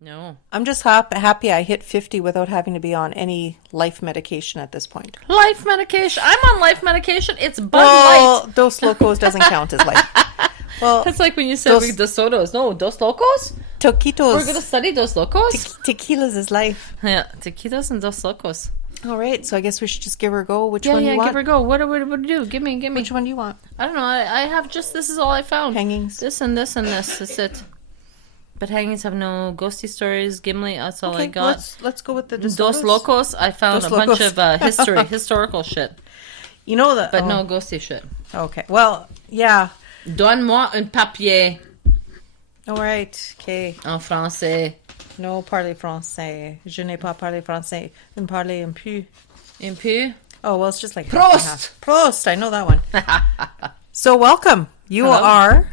No. I'm just happy I hit 50 without having to be on any life medication at this point. Life medication. I'm on life medication. It's Bud Well, Light. Dos Locos doesn't count as life. Well, That's like when you said Dos Sotos. No, Dos Locos? Toquitos. We're going to study Dos Locos? Tequilas is life. Yeah, Tequilas and Dos Locos. All right, so I guess we should just give her a go. Which one you want? Yeah, give her a go. What do we do? Give me. Which one do you want? I don't know. I have just, this is all I found. Hangings. This and this and this. That's it. But hangings have no ghosty stories. Gimli, that's all I got. Let's go with the Dos Locos. I found a bunch of historical shit. You know that, but no ghosty shit. Okay. Well, yeah. Donne-moi un papier. All right. Okay. En français. No parler français. Je n'ai pas parlé français. Un parler un peu. Un peu? Oh, well, it's just like Prost! Prost. I know that one. So welcome. Hello.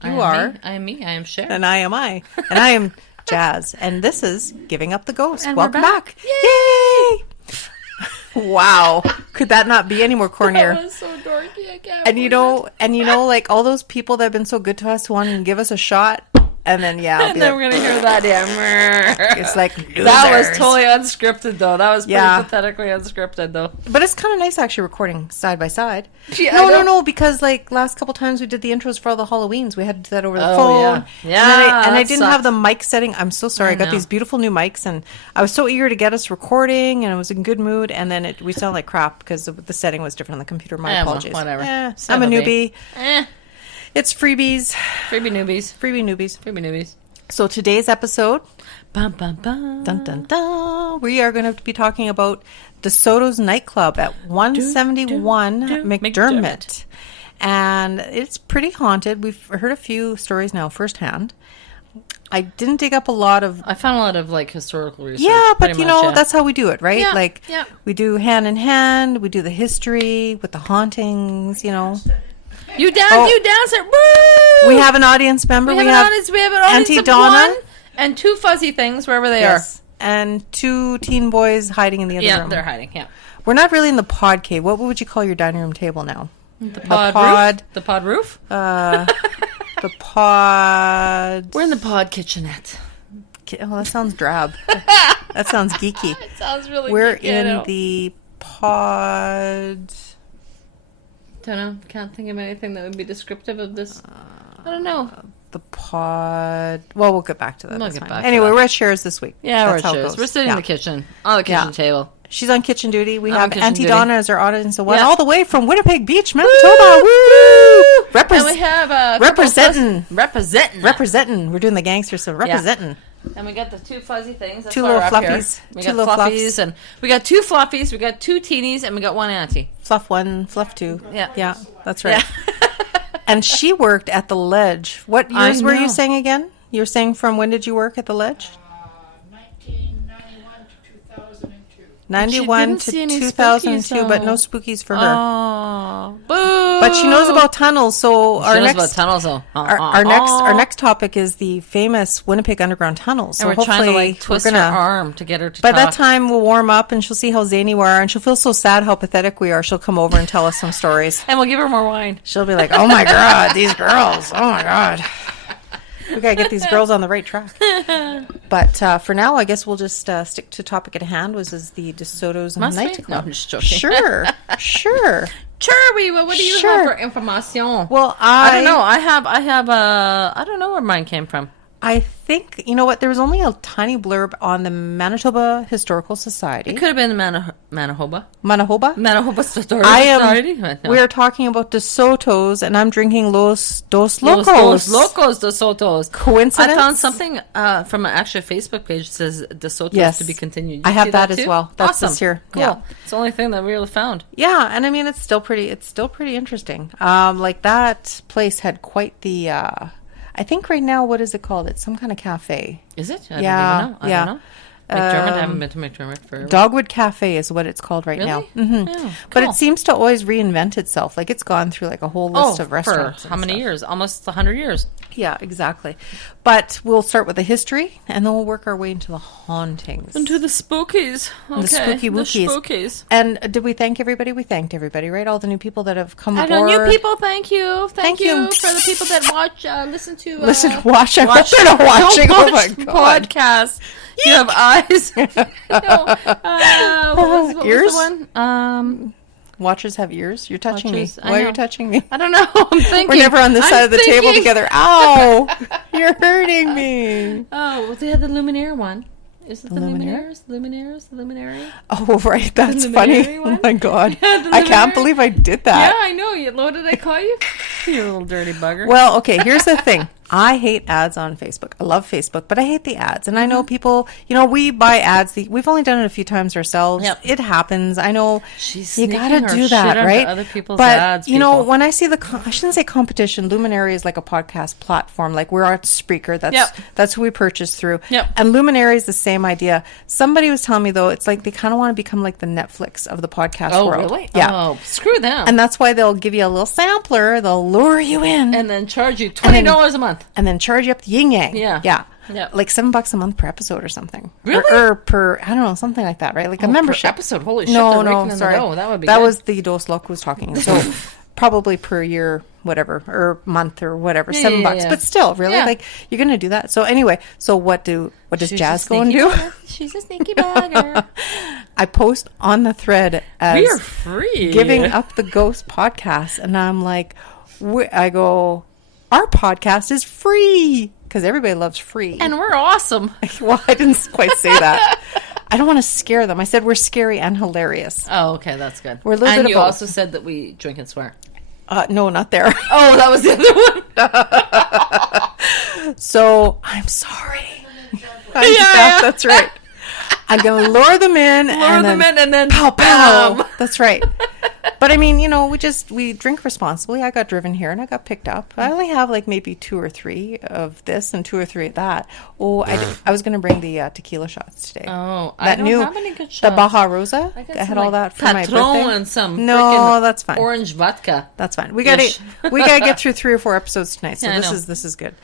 I am me. I am Sher. And I am I. And I am Jas. And this is Giving Up the Ghost. And welcome we're back. Yay! Wow. Could that not be any more cornier? That was so dorky. I can't And you know, like all those people that have been so good to us who wanted to give us a shot, and then and then we're gonna hear that. Yeah, it's like losers. That was totally unscripted, though. That was pretty pathetically unscripted, though. But it's kind of nice actually recording side by side. Yeah, no, because like last couple times we did the intros for all the Halloweens, we had to do that over the phone. Yeah, and I didn't have the mic setting. I'm so sorry. I got these beautiful new mics, and I was so eager to get us recording, and I was in good mood, and then we sound like crap because the setting was different on the computer. My apologies. Well, whatever. I'm a newbie. It's freebies. Freebie newbies. So today's episode, bum, bum, bum. Dun, dun, dun, we are going to be talking about the Sotos nightclub at 171 McDermott. And it's pretty haunted. We've heard a few stories now firsthand. I didn't dig up a lot of... I found a lot of like historical research. Yeah, but that's how we do it, right? Yeah, we do hand in hand. We do the history with the hauntings, You dance it. Woo! We have an audience member. We have an audience Auntie of Donna. one and two fuzzy things wherever they are. And two teen boys hiding in the other room. Yeah, they're hiding, We're not really in the pod cave. What would you call your dining room table now? The pod roof? The pod roof? The pod... We're in the pod kitchenette. Oh, that sounds drab. That sounds geeky. It sounds really We're geeky. in the pod... Don't know. Can't think of anything that would be descriptive of this. I don't know. The pod... Well, we'll get back to that. We'll get back anyway, we're at Sher's this week. Yeah, we're at Sher's. We're sitting in the kitchen. On the kitchen table. She's on kitchen duty. We have Auntie duty. Donna as our audience of one, all the way from Winnipeg Beach, Manitoba. Woo! And we have representing. Representing. We're doing the gangster, so representing. And we got the two fuzzy things. That's two little fluffies. We got fluffies, and we got two fluffies. We got two teenies, and we got one auntie. Fluff one, fluff two. Yeah, that's right. Yeah. And she worked at the Ledge. What years were you saying again? You were saying from when did you work at the Ledge? 91 to 2002, but no spookies for her. Oh, boo! But she knows about tunnels. So our next topic is the famous Winnipeg Underground tunnels. So and we're trying to twist her arm to get her to by talk. That time we'll warm up and she'll see how zany we are and she'll feel so sad how pathetic we are. She'll come over and tell us some stories. And we'll give her more wine. She'll be like, "Oh my God, these girls! Oh my God." We gotta get these girls on the right track. But for now, I guess we'll just stick to topic at hand, which is the Sotos nightclub. No, I'm just joking. Sure. What do you have for information? Well, I don't know. I have. I don't know where mine came from. I think, you know what, there was only a tiny blurb on the Manitoba Historical Society. It could have been Manitoba. Manitoba Society? No. We are talking about the Sotos, and I'm drinking Dos Locos. Dos Locos, the Sotos. Coincidence? I found something from an actual Facebook page that says the Sotos to be continued. I have that as well. That's awesome. This here. Cool. Yeah. It's the only thing that we really found. Yeah, and I mean, it's still pretty interesting. Like that place had quite the... I think right now, what is it called? It's some kind of cafe. Is it? I don't even know. I don't know. McDermott, I haven't been to McDermott for... Dogwood Café is what it's called right now. Mm-hmm. Yeah, cool. But it seems to always reinvent itself. Like it's gone through like a whole list of restaurants. For how many years? Almost 100 years. Yeah, exactly. But we'll start with the history, and then we'll work our way into the hauntings. Into the spookies. Okay. The spooky wookies. The spookies. And did we thank everybody? We thanked everybody, right? All the new people that have come aboard. I know new people, thank you. Thank you for the people that watch, listen to... watch. I hope they're not watching. Oh my God. Podcast. You have eyes. What ears? was the one? Watchers have ears. You're touching Watchers, me. Why are you touching me? I don't know. I'm thinking. We're never on this side of the table together. Ow! You're hurting me. Oh, well, they had the Luminaire one. Is it the Luminaire? Luminaires? The Luminary? Oh, right. That's funny. One? Oh, my God. Yeah, I can't believe I did that. Yeah, I know. What did I call you? You little dirty bugger. Well, okay, here's the thing. I hate ads on Facebook. I love Facebook, but I hate the ads. And I know people, we buy ads. We've only done it a few times ourselves. Yep. It happens. I know She's you got to do that, right? Other people's but, ads, when I see I shouldn't say competition. Luminary is like a podcast platform. Like we're on Spreaker. That's who we purchase through. Yep. And Luminary is the same idea. Somebody was telling me, though, it's like they kind of want to become like the Netflix of the podcast world. Oh, really? Yeah. Oh, screw them. And that's why they'll give you a little sampler. They'll lure you in. And then charge you $20 a month. And then charge you up the yin yang. Yeah. Yeah. Like $7 a month per episode or something. Really? Or per, I don't know, something like that, right? Like a membership. Per episode. Holy shit. No, sorry. sorry. That would be That good. was the Dos Locos talking. So probably per year, whatever, or month or whatever, $7. Yeah. But still, really? Yeah. Like, you're going to do that. So anyway, what does Jas go and do? She's a sneaky bugger. I post on the thread as We are free. Giving Up the Ghost podcast. And I'm like, I go, our podcast is free. Because everybody loves free. And we're awesome. Well, I didn't quite say that. I don't want to scare them. I said we're scary and hilarious. Oh, okay. That's good. We're a little and bit you of both. also said that we drink and swear. No, not there. Oh, that was the other one. So, I'm sorry. That's right. I'm going to lure them in. And then pow, pow. bam. That's right. But I mean, we drink responsibly. I got driven here and I got picked up. I only have like maybe 2 or 3 of this and 2 or 3 of that. Oh, I was going to bring the tequila shots today. Oh, I don't have any good shots. The Baja Rosa. I had all that for my birthday. And some that's fine. Orange vodka. That's fine. We got to get through 3 or 4 episodes tonight. So this is good.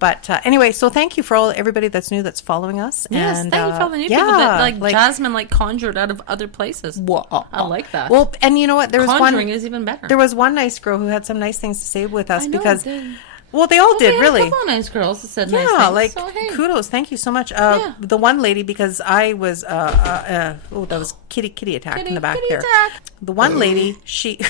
But anyway, so thank you for everybody that's new that's following us. Yes, and, thank you for all the new people that like Jasmine conjured out of other places. I like that. Well, and you know what? Conjuring is even better. There was one nice girl who had some nice things to say with us because. Well, they all did, really. A couple of nice girls that said nice things. So, hey. Kudos. Thank you so much. The one lady, because I was, that was kitty attack in the back there. Attack. The one lady, she,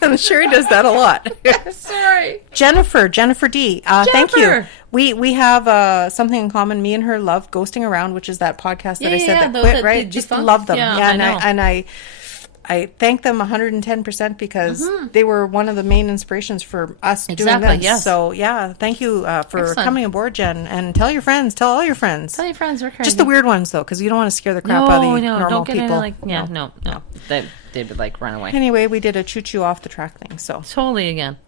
I'm sure he does that a lot. Sorry. Jennifer D. Thank you. We have something in common. Me and her love Ghosting Around, which is that podcast that I said that quit, right? Just love them. Yeah, I thank them 110% because they were one of the main inspirations for us doing this. Yes. So, thank you for coming aboard, Jen. And tell your friends. Tell all your friends. Tell your friends. We're crazy. Just the weird ones, though, because you don't want to scare the crap out of the normal don't get people. No. They'd like run away. Anyway, we did a choo-choo off the track thing. So totally again.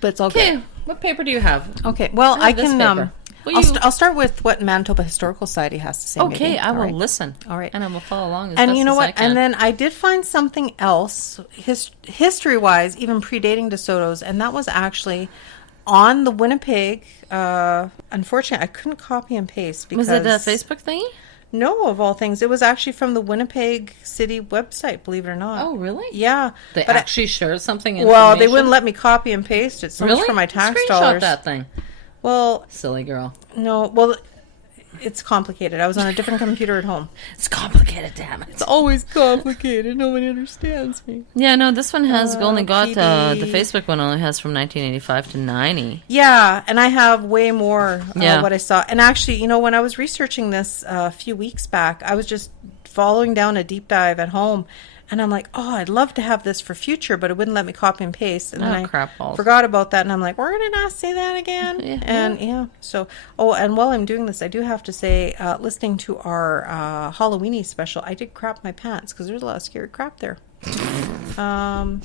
But it's all good. Okay, what paper do you have? Okay, well, I can... paper. I'll start with what Manitoba Historical Society has to say. Okay, maybe. I will listen. All right. And I will follow along as and best you know as what? I can. And then I did find something else, history-wise, even predating DeSoto's, and that was actually on the Winnipeg. Unfortunately, I couldn't copy and paste because... Was it a Facebook thingy? No, of all things. It was actually from the Winnipeg City website, believe it or not. Oh, really? Yeah. They actually shared something Well, they wouldn't let me copy and paste it. So really? Much for my tax Screenshot dollars. that thing. Well... Silly girl. No, well... It's complicated. I was on a different computer at home. It's complicated, damn it. It's always complicated. Nobody understands me. Yeah, no, this one has only got, the Facebook one only has from 1985 to 90. Yeah, and I have way more what I saw. And actually, when I was researching this a few weeks back, I was just following down a deep dive at home. And I'm like, I'd love to have this for future, but it wouldn't let me copy and paste. And then I forgot about that. And I'm like, we're going to not say that again. Yeah. And so, and while I'm doing this, I do have to say, listening to our Halloweeny special, I did crap my pants because there's a lot of scary crap there.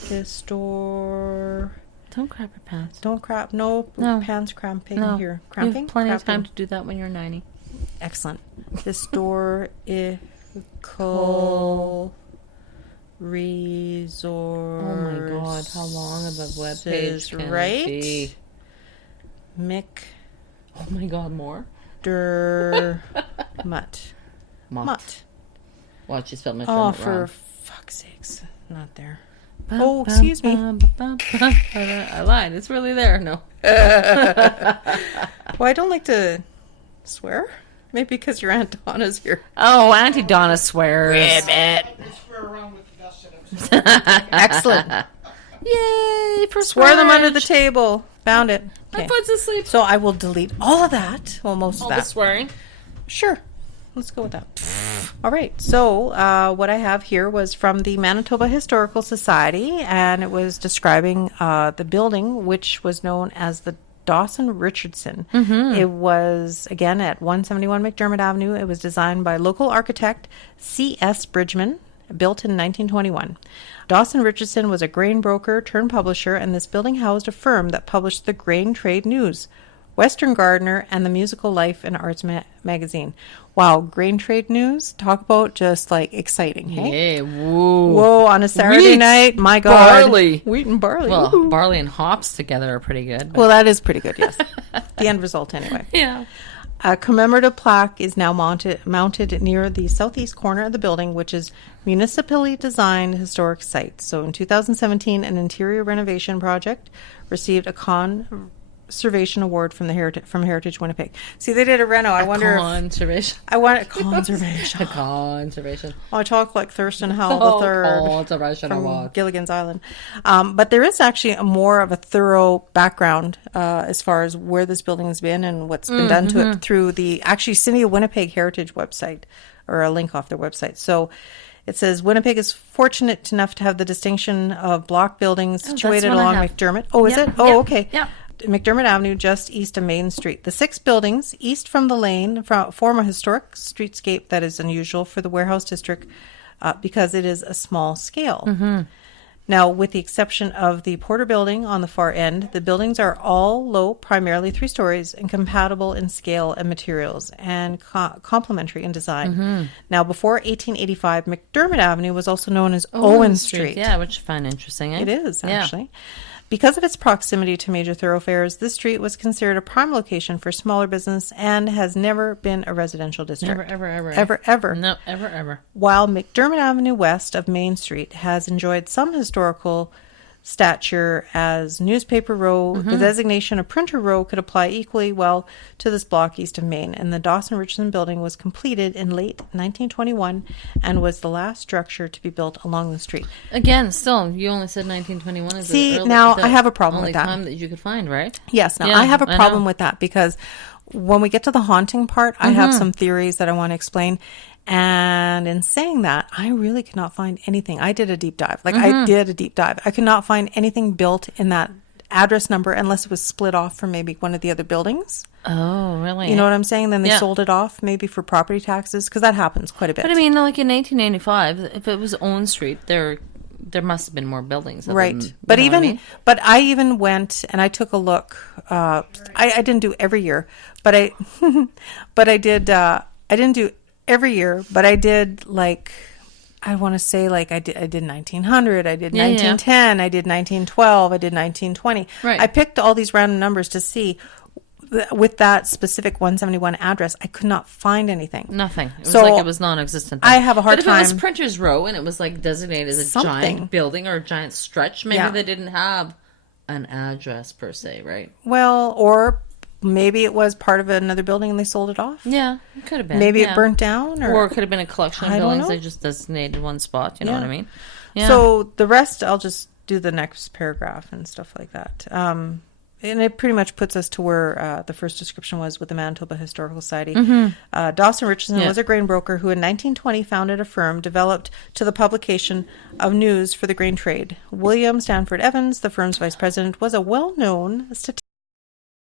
This store. Don't crap your pants. Don't crap. No pants cramping here. Cramping? You have plenty of time to do that when you're 90. Excellent. Historical resort. Oh my god, how long of a web page can it be? Oh my God, more? Mutt. Watch, you spelled McDermott Oh, wrong. for fuck's sakes. Not there. Oh, excuse me. I lied. It's really there. No. Well, I don't like to swear. Maybe because your Aunt Donna's here. Oh, Auntie Donna swears. Ribbit. Swear around with the dust. Excellent. Yay for Swear them under the French. table. Found it. My Okay. foot's asleep. So I will delete all of that. Well, most All of the that. swearing. Sure. Let's go with that. All right. So what I have here was from the Manitoba Historical Society, and it was describing the building, which was known as the Dawson Richardson. It was, again, at 171 McDermott Avenue. It was designed by local architect C.S. Bridgman, built in 1921. Dawson Richardson was a grain broker turned publisher, and this building housed a firm that published the Grain Trade News, Western Gardener, and the Musical Life and Arts magazine. Wow, Grain Trade News? Talk about just like exciting, hey? Hey, whoa. Whoa, on a Saturday Wheat, night, my God. barley. Wheat and barley. Well, Woohoo. barley and hops together are pretty good. But Well, that is pretty good, yes. The end result, anyway. yeah. A commemorative plaque is now mounted near the southeast corner of the building, which is municipally designed historic site. So in 2017, an interior renovation project received a conservation award from Heritage Winnipeg. See, they did a reno. I wonder if Conservation. I want conservation. Conservation. I talk like Thurston Howell the Third Conservation from award. Gilligan's Island. But there is actually a more of a thorough background as far as where this building has been and what's been done to it through the actually City of Winnipeg Heritage website, or a link off their website. So it says Winnipeg is fortunate enough to have the distinction of block buildings situated one I along have. McDermott. Oh, is Yep, it? Oh, yep, okay. yep. McDermott Avenue, just east of Main Street. The 6 buildings east from the lane form a historic streetscape that is unusual for the warehouse district because it is a small scale. Now, with the exception of the Porter Building on the far end, the buildings are all low, primarily 3 stories, and compatible in scale and materials, and complementary in design. Now, before 1885, McDermott Avenue was also known as Owens Street. Yeah, which I find interesting. Eh? It is, Yeah. actually. Because of its proximity to major thoroughfares, this street was considered a prime location for smaller business and has never been a residential district. Never, ever, ever. Ever. No, ever, ever. While McDermott Avenue west of Main Street has enjoyed some historical stature as Newspaper Row, the designation of Printer Row could apply equally well to this block east of Main. And the Dawson Richardson building was completed in late 1921 and was the last structure to be built along the street. Again, still, you only said 1921 is See, the early, now the I have a problem only with that. time that you could find, right? Yes, now Yeah, I have a I problem know. with that because when we get to the haunting part, I have some theories that I want to explain. And in saying that, I really could not find anything. I did a deep dive. I did a deep dive. I could not find anything built in that address number unless it was split off from maybe one of the other buildings. Oh, really? You know what I'm saying? Then they Yeah. sold it off maybe for property taxes because that happens quite a bit. But I mean, like in 1885, if it was Owens Street, there must have been more buildings. other Right. than- But you know what I mean? but I even went and I took a look. I didn't do every year, but I didn't do every year, but I did I want to say I did 1900, I did Yeah, 1910, I did 1912, I did 1920. Right. I picked all these random numbers to see with that specific 171 address. I could not find anything. Nothing. It was So, like it was non-existent. I have a hard But if it was time- Printers Row and it was like designated as a Something. giant building or a giant stretch, maybe Yeah. they didn't have an address per se, right? Well, or maybe it was part of another building and they sold it off. Yeah, it could have been. Maybe yeah. it burnt down, Or it could have been a collection of I don't buildings know. they just designated one spot. You know Yeah. what I mean? Yeah. So the rest, I'll just do the next paragraph and stuff like that. And it pretty much puts us to where the first description was with the Manitoba Historical Society. Dawson Richardson Yeah. was a grain broker who in 1920 founded a firm developed to the publication of news for the grain trade. William Stanford Evans, the firm's vice president, was a well-known statistician